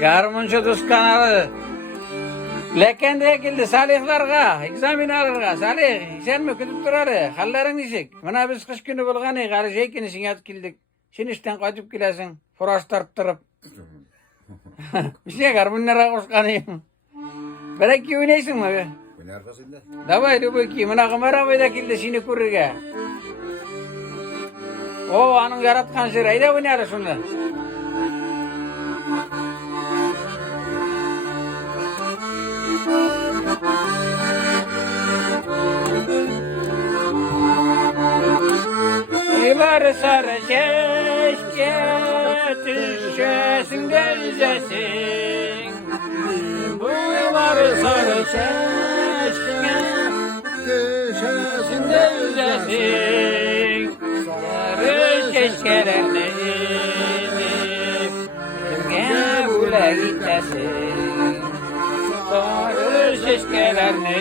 Yarımınçı Duskanarı. Lekende geldi Salihlarga, egzamin alırga. Salih, sen mi kütüp durarı? Halların nişik? Mına biz kış günü bulganı, karı şeykini sinyat kildik. Sen işten kaçıp gilesin, frost tarttırıp. Bir şey kar, bunlara koşkanıyım. Belki ki oynayısın mı be? Bu ne arkasında? Davay da bu ki, mına kamera boyda kildi seni kururga. O, anın yaratkan şey, ayda oynayalım şunu. Yıllar sarı keşke düşesin de yüzesin. Bu yıllar sarı keşke düşesin de yüzesin. Sarı keşkelerini izip kimge bule gitmesin. Sarı keşkelerini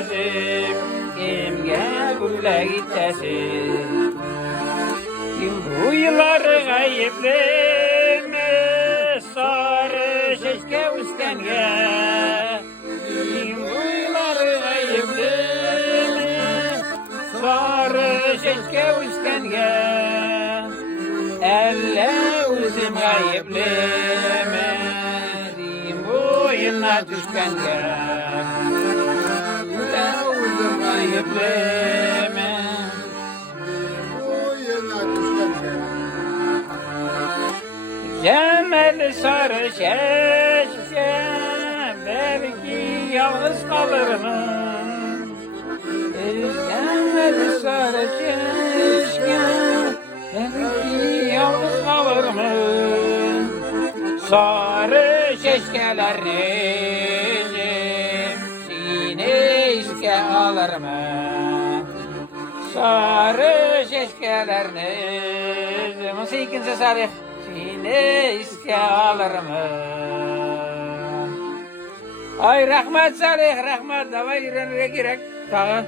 izip kimge bule gitmesin. Bu yılları gayepleme sarı şeşke üstenge. Bu yılları gayepleme sarı şeşke üstenge. Elle uzim gayepleme bu yılına düşkenge. Elle uzim gayepleme. Cemel sarı keşke belki yalnız kalırım. Cemel sarı keşke belki yalnız kalırım. Sarı keşkelerini sine iske alırım. Sarı keşkelerini nasıl ikinci sarı? Sine iske alırım. Ay rahmet Salih, rahmet. Davay yürünüre gerek. Tağı.